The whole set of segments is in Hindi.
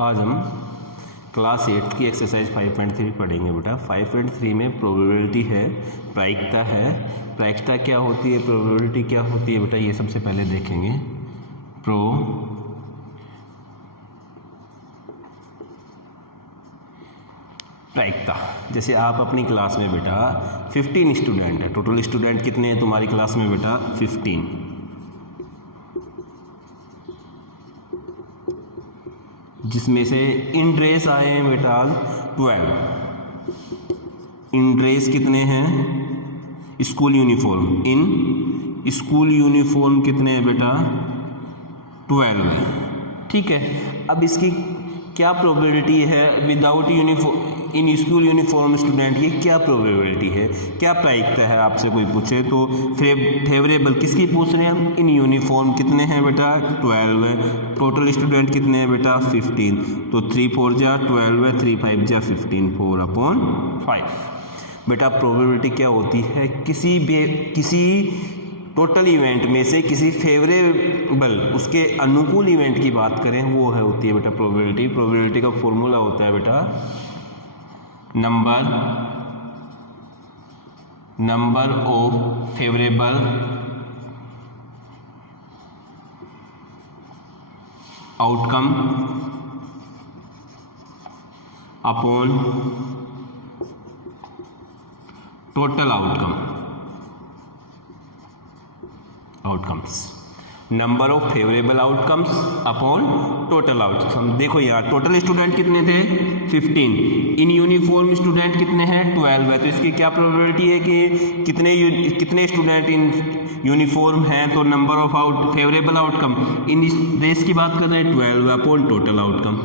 आज हम क्लास 8 की एक्सरसाइज 5.3 पढ़ेंगे बेटा। 5.3 में प्रोबेबिलिटी है, प्रायिकता है। प्रायिकता क्या होती है, प्रोबेबिलिटी क्या होती है बेटा, ये सबसे पहले देखेंगे। प्रायिकता, जैसे आप अपनी क्लास में बेटा 15 स्टूडेंट है, टोटल स्टूडेंट कितने हैं तुम्हारी क्लास में बेटा 15, जिसमें से इन ड्रेस आए हैं बेटा 12। इन ड्रेस कितने हैं, school uniform, in school uniform कितने हैं बेटा 12 है। ठीक है, अब इसकी क्या प्रोबेबिलिटी है without uniform, in school uniform student की क्या प्रोबेबिलिटी है, क्या प्रायिकता है, आपसे कोई पूछे तो फेवरेबल किसकी पूछ रहे हैं हम, इन यूनिफॉर्म कितने हैं बेटा 12 है। टोटल स्टूडेंट कितने हैं बेटा 15, तो 3 4 जा 12 है, 3 5 जा 15, 4/5। बेटा प्रोबेबिलिटी क्या होती है, किसी टोटल इवेंट में से किसी फेवरेबल उसके अनुकूल इवेंट की बात करें वो है होती है बेटा प्रोबेबिलिटी। प्रोबेबिलिटी का फॉर्मूला होता है बेटा number of favourable outcome upon total outcomes. Number of favourable outcomes upon total outcome. देखो यार टोटल स्टूडेंट कितने थे 15, इन यूनिफॉर्म स्टूडेंट कितने हैं 12 है, तो इसकी क्या प्रोबेबिलिटी है कि कितने स्टूडेंट इन यूनिफॉर्म हैं, तो number of favourable outcome in dress की बात कर रहे हैं 12 अपॉन टोटल आउटकम।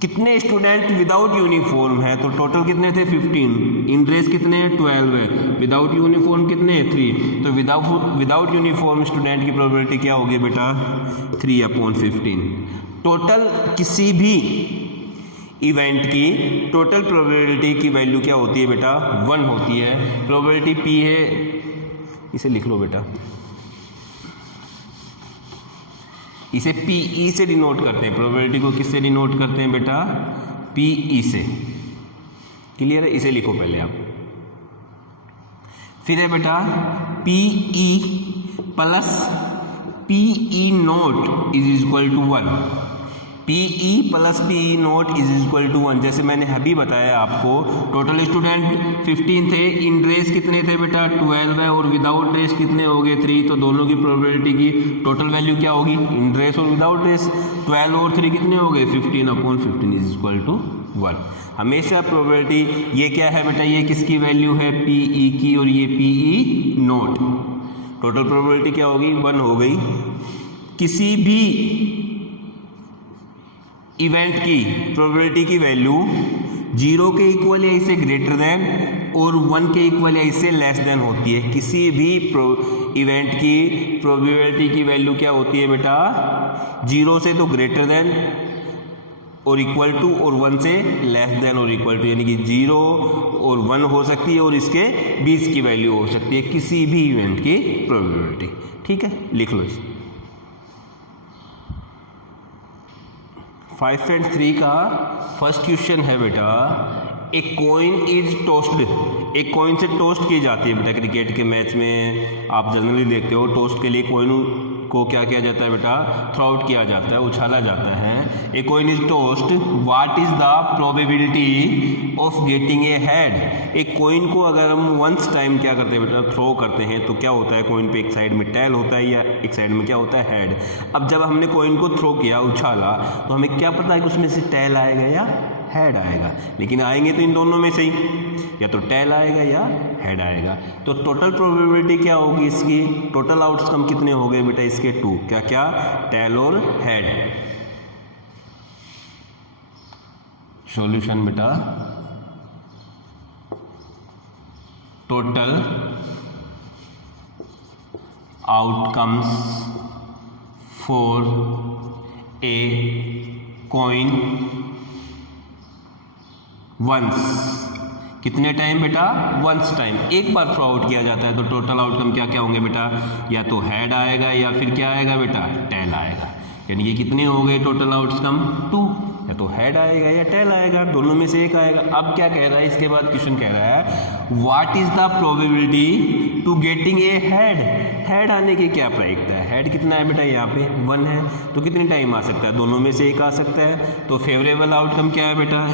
कितने स्टूडेंट विदाउट यूनिफॉर्म है, तो टोटल कितने थे 15, इन ड्रेस कितने 12 है, विदाउट यूनिफॉर्म कितने 3, तो विदाउट यूनिफॉर्म स्टूडेंट की प्रोबेबिलिटी क्या होगी बेटा 3/15। टोटल किसी भी इवेंट की टोटल प्रोबेबिलिटी की वैल्यू क्या होती है बेटा 1 होती है। प्रोबेबिलिटी P है, इसे लिख लो बेटा, इसे PE से डिनोट करते हैं। प्रोबेबिलिटी को किससे डिनोट करते हैं बेटा PE से। क्लियर है, इसे लिखो पहले आप। फिर है बेटा PE plus PE naught is equal to 1। PE plus PE naught is equal to 1। जैसे मैंने अभी बताया आपको टोटल स्टूडेंट 15 थे, इन ड्रेस कितने थे बेटा 12 है, और विदाउट ड्रेस कितने हो गए 3, तो दोनों की प्रोबेबिलिटी की टोटल वैल्यू क्या होगी, इन ड्रेस और विदाउट ड्रेस 12 और 3 कितने हो गए 15/15 इज इक्वल टू 1। हमेशा प्रोबेबिलिटी ये क्या है बेटा, ये किसकी वैल्यू है PE की, और ये PE नोट। टोटल प्रोबेबिलिटी क्या होगी 1 हो गई। किसी भी इवेंट की प्रोबेबिलिटी की वैल्यू 0 के इक्वल या इससे ग्रेटर देन और 1 के इक्वल या इससे लेस देन होती है। किसी भी इवेंट की प्रोबेबिलिटी की वैल्यू क्या होती है बेटा 0 से तो ग्रेटर देन और इक्वल टू, और 1 से लेस देन और इक्वल टू, यानी कि 0 और 1 हो सकती है और इसके 20 की वैल्यू हो सकती है किसी भी इवेंट की प्रोबेबिलिटी। ठीक है, लिख लो इसे। 5.3 का फर्स्ट क्वेश्चन है बेटा, एक कॉइन इज टोस्ड। एक कॉइन से टोस्ट की जाती है बेटा, क्रिकेट के मैच में आप जनरली देखते हो टोस्ट के लिए कॉइन को क्या किया जाता है बेटा थ्रो आउट किया जाता है, उछाला जाता है। A coin is tossed, what is the probability of getting a head. एक कॉइन को अगर हम वंस टाइम क्या करते हैं बेटा थ्रो करते हैं, तो क्या होता है कॉइन पे एक साइड में टेल होता है या एक साइड में क्या होता है हेड। अब जब हमने कॉइन को थ्रो किया, उछाला, तो हमें क्या पता है कि उसमें से टेल आएगा या हेड आएगा, लेकिन आएंगे तो इन दोनों में से ही, या तो टेल आएगा या हेड आएगा। तो टोटल प्रोबेबिलिटी क्या होगी इसकी, टोटल आउटकम कितने हो गए बेटा इसके 2, क्या क्या टेल और हेड। सॉल्यूशन बेटा total outcomes for a coin once. कितने टाइम बेटा वंस टाइम, एक बार थ्रो आउट किया जाता है, तो टोटल आउटकम क्या क्या होंगे बेटा, या तो हेड आएगा या फिर क्या आएगा बेटा टेल आएगा। यानी कि कितने हो गए टोटल आउटकम 2। या तो हेड आएगा या टेल आएगा, दोनों में से एक आएगा। अब क्या कह रहा है, इसके बाद क्वेश्चन कह रहा है what is the probability to getting a head. Head आने की क्या प्रायिकता है, हेड कितना है बेटा, यहाँ पे 1 है, तो कितने टाइम आ सकता है, दोनों में से एक आ सकता है। तो फेवरेबल आउटकम क्या है बेटा,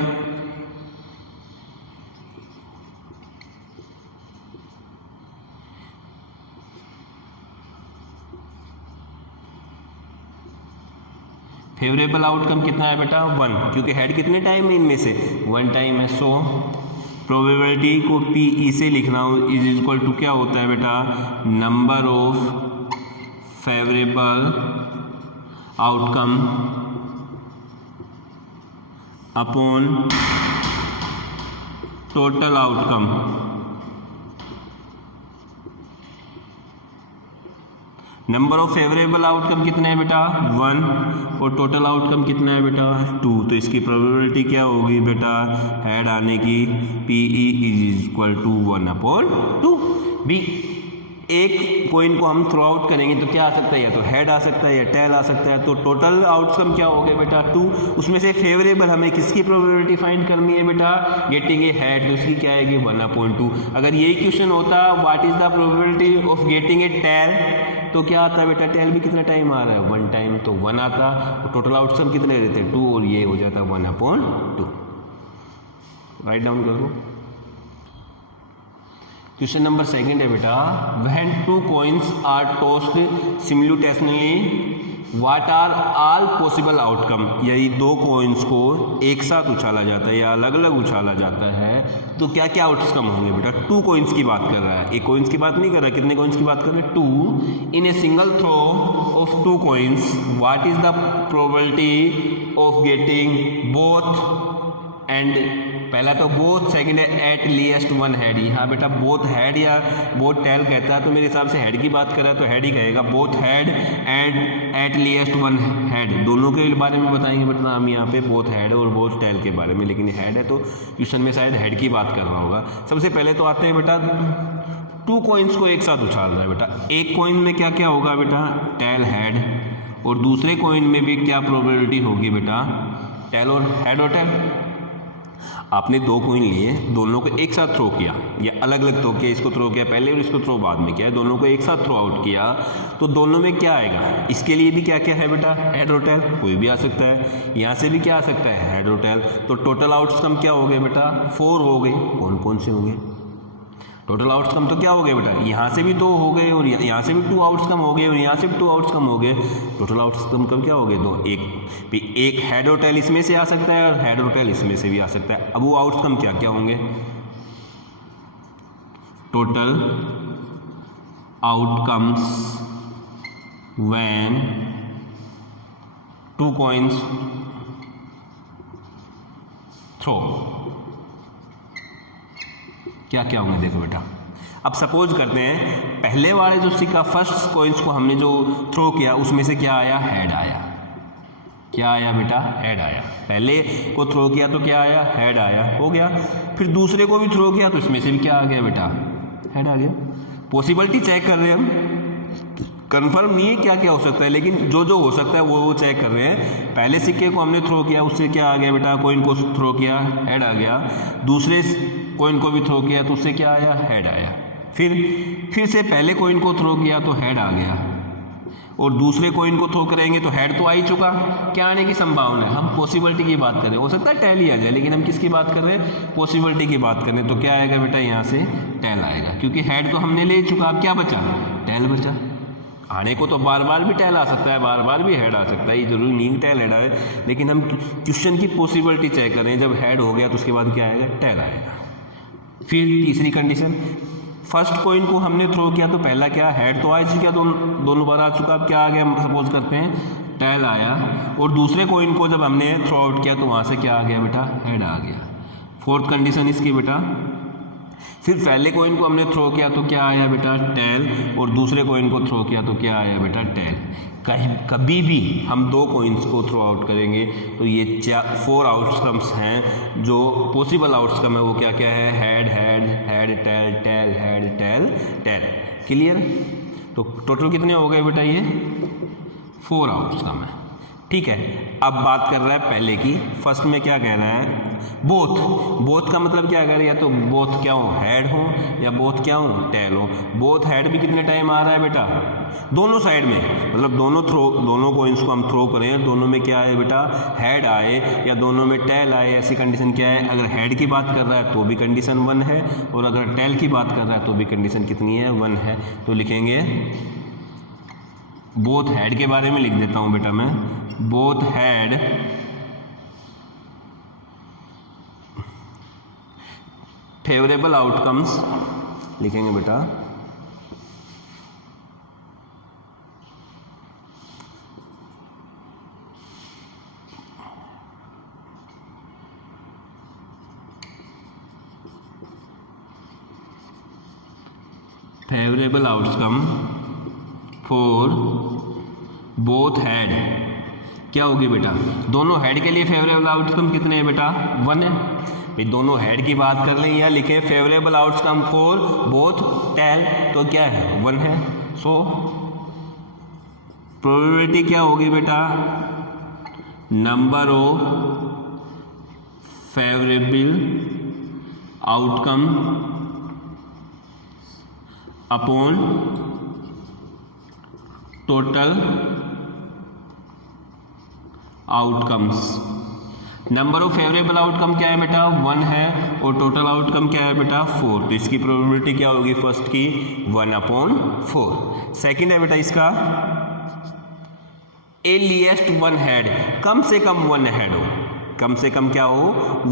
फेवरेबल आउटकम कितना है बेटा 1, क्योंकि हेड कितने टाइम है, इनमें से 1 टाइम है। सो प्रोबेबिलिटी को PE से लिखना हो इज इक्वल टू क्या होता है बेटा, number of favourable outcome upon total outcome. Number of favourable outcome कितने हैं बेटा 1, और टोटल आउटकम कितना है बेटा 2। तो इसकी प्रोबेबिलिटी क्या होगी बेटा, हेड आने की PE इज इक्वल टू 1/2। भी एक कॉइन को हम थ्रो आउट करेंगे तो क्या आ सकता है, या तो हेड आ सकता है या टेल आ सकता है। तो टोटल आउटकम क्या हो गया बेटा 2, उसमें से फेवरेबल हमें किसकी प्रोबेबिलिटी फाइंड करनी है बेटा, गेटिंग ए हेड, तो उसकी क्या आएगी 1/2। अगर यही क्वेश्चन होता what is the probability of getting a tail, तो क्या आता है बेटा, टेल भी कितना टाइम आ रहा है 1 टाइम, तो 1 आता, और टोटल आउटकम कितने रहते हैं 2, और ये हो जाता 1/2। राइट डाउन करो। क्वेश्चन नंबर 2 है बेटा, when 2 coins are tossed simultaneously what are all possible outcome. यदि 2 कॉइन्स को एक साथ उछाला जाता है या अलग अलग उछाला जाता है तो क्या क्या आउटकम होंगे बेटा। 2 कॉइन्स की बात कर रहा है, एक कॉइन्स की बात नहीं कर रहा, कितने कॉइन्स की बात कर रहे हैं 2। In a single throw of 2 coins what is the probability of getting both and, पहला तो बोथ, सेकंड है एट लीस्ट 1 हेड। यहाँ बेटा बोथ हेड या बोथ टेल कहता है तो मेरे हिसाब से हेड की बात कर रहा है तो हेड ही कहेगा, both head and eight least 1 head, दोनों के बारे में बताएंगे बेटा हम यहाँ पे, बोथ हेड और बोथ टेल के बारे में, लेकिन हेड है तो क्वेश्चन में शायद हेड की बात कर रहा होगा। सबसे पहले तो आते हैं बेटा 2 कॉइन्स को एक साथ उछाल रहा है बेटा, एक कॉइन में क्या क्या होगा बेटा, टेल हेड, और दूसरे कॉइन में भी क्या प्रोबेबिलिटी होगी बेटा, टेल और हेड और टेल। आपने 2 कॉइन लिए, दोनों को एक साथ थ्रो किया या अलग अलग थ्रो किया, इसको थ्रो किया पहले और इसको थ्रो बाद में किया, दोनों को एक साथ थ्रो आउट किया, तो दोनों में क्या आएगा, इसके लिए भी क्या क्या है बेटा, हेड और टेल, कोई भी आ सकता है, यहाँ से भी क्या आ सकता है, हेड और टेल। तो टोटल आउटकम क्या हो गए बेटा 4 हो गए। कौन कौन से हो गए, टोटल आउटकम तो क्या हो गए बेटा, यहाँ से भी 2 हो गए और यहाँ से भी 2 आउटकम हो गए और यहाँ से भी 2 आउटकम हो गए। टोटल आउटकम कम क्या हो गए 2, एक हेड और टेल इसमें से आ सकता है और हेड और टेल इसमें से भी आ सकता है। अब वो आउटकम क्या क्या होंगे, total outcomes when 2 coins throw, क्या क्या होंगे देखो बेटा। अब सपोज करते हैं पहले वाले जो सिक्का फर्स्ट कॉइन्स को हमने जो थ्रो किया उसमें से क्या आया, हेड आया। क्या आया बेटा, हेड आया। पहले को थ्रो किया तो क्या आया, हेड आया, हो गया। फिर दूसरे को भी थ्रो किया तो इसमें से भी क्या आ गया बेटा, हेड आ गया। पॉसिबिलिटी चेक कर रहे हैं हम, कंफर्म नहीं है क्या क्या हो सकता है, लेकिन जो जो हो सकता है वो चेक कर रहे हैं। पहले सिक्के को हमने थ्रो किया उससे क्या आ गया बेटा, कॉइन को थ्रो किया हेड आ गया, दूसरे कॉइन को भी थ्रो किया तो उससे क्या आया, हेड आया। फिर से पहले कॉइन को थ्रो किया तो हेड आ गया, और दूसरे कॉइन को थ्रो करेंगे तो हेड तो आ ही चुका। क्या आने की संभावना है, हम पॉसिबिलिटी की बात कर रहे हैं, हो सकता है टेल ही आ जाए, लेकिन हम किसकी बात कर रहे हैं, पॉसिबिलिटी की बात कर रहे हैं। तो क्या आएगा बेटा, यहाँ से टेल आएगा, क्योंकि हेड तो हमने ले चुका, अब क्या बचा, टेल बचा। आने को तो बार बार भी टेल आ सकता है, बार बार भी हेड आ सकता है, ये जरूरी नहीं टेल हेड आए, लेकिन हम क्वेश्चन की पॉसिबिलिटी चेक कर रहे हैं। जब हेड हो गया तो उसके बाद क्या आएगा, टेल आएगा। फिर तीसरी कंडीशन, फर्स्ट कॉइन को हमने थ्रो किया तो पहला क्या, हेड तो आ चुका, दोनों बार आ चुका, अब क्या आ गया, सपोज करते हैं टेल आया, और दूसरे कॉइन को जब हमने थ्रो आउट किया तो वहाँ से क्या आ गया बेटा, हेड आ गया। फोर्थ कंडीशन इसकी बेटा, फिर पहले कॉइन को हमने थ्रो किया तो क्या आया बेटा, टेल, और दूसरे कॉइन को थ्रो किया तो क्या आया बेटा, टेल। कभी भी हम 2 कॉइन्स को थ्रो आउट करेंगे तो ये 4 आउटकम्स हैं जो पॉसिबल आउटकम है, वो क्या क्या है, head head head tail tail head tail tail. Clear. तो टोटल कितने हो गए बेटा, ये 4 आउटकम है। ठीक है। अब बात कर रहा है पहले की, फर्स्ट में क्या कह रहा है, बोथ का मतलब क्या कह रहा है, या तो बोथ क्या हो, हेड हो, या बोथ क्या हो, टेल हो। बोथ हेड भी कितने टाइम आ रहा है बेटा, दोनों साइड में, मतलब दोनों कोइंस को हम थ्रो करें, दोनों में क्या है बेटा, हेड आए या दोनों में टेल आए, ऐसी कंडीशन क्या है। अगर हेड की बात कर रहा है तो भी कंडीशन 1 है, और अगर टेल की बात कर रहा है तो भी कंडीशन कितनी है, 1 है। तो लिखेंगे बोथ हेड के बारे में लिख देता हूं बेटा मैं, बोथ हेड फेवरेबल आउटकम्स लिखेंगे बेटा, favourable outcome for both head क्या होगी बेटा, दोनों हेड के लिए फेवरेबल आउटकम कितने हैं बेटा, 1 है भाई। दोनों हेड की बात कर लें या लिखे favourable outcome for both tail, तो क्या है, 1 है। सो प्रोबेबिलिटी क्या होगी बेटा, number of favourable outcome upon total outcomes. Number of favourable outcome क्या है बेटा, 1 है, और टोटल आउटकम क्या है बेटा, 4। तो इसकी प्रोबेबिलिटी क्या होगी फर्स्ट की, 1/4। सेकंड है बेटा इसका, एर्लीएस्ट 1 हेड, कम से कम 1 हेड हो, कम से कम क्या हो,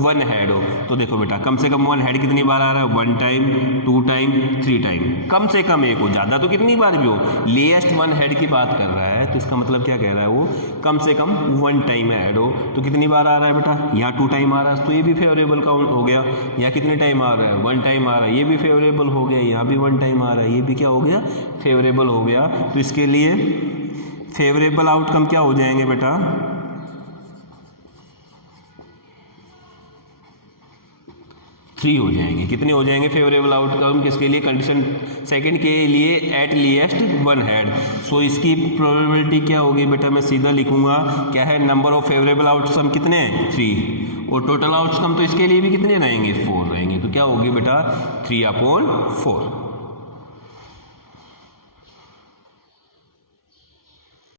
1 हेड हो। तो देखो बेटा कम से कम 1 हेड कितनी बार आ रहा है, 1 टाइम, 2 टाइम, 3 टाइम, कम से कम एक हो, ज़्यादा तो कितनी बार भी हो। लिएस्ट 1 हेड की बात कर रहा है, तो इसका मतलब क्या कह रहा है, वो कम से कम 1 टाइम हेड हो। तो कितनी बार आ रहा है बेटा, यहाँ 2 टाइम आ रहा है, तो ये भी फेवरेबल काउंट हो गया। यहाँ कितने टाइम आ रहा है, 1 टाइम आ रहा है, ये भी फेवरेबल हो गया। यहाँ भी 1 टाइम आ रहा है, ये भी क्या हो गया, फेवरेबल हो गया। तो इसके लिए फेवरेबल आउटकम क्या हो जाएंगे बेटा, 3 हो जाएंगे। कितने हो जाएंगे फेवरेबल आउटकम किसके लिए, कंडीशन सेकंड के लिए, एट लिएस्ट 1 हेड। सो इसकी प्रोबेबिलिटी क्या होगी बेटा, मैं सीधा लिखूंगा क्या है, नंबर ऑफ फेवरेबल आउटकम कितने हैं, 3, और टोटल आउटकम तो इसके लिए भी कितने रहेंगे, 4 रहेंगे। तो क्या होगी बेटा, 3/4।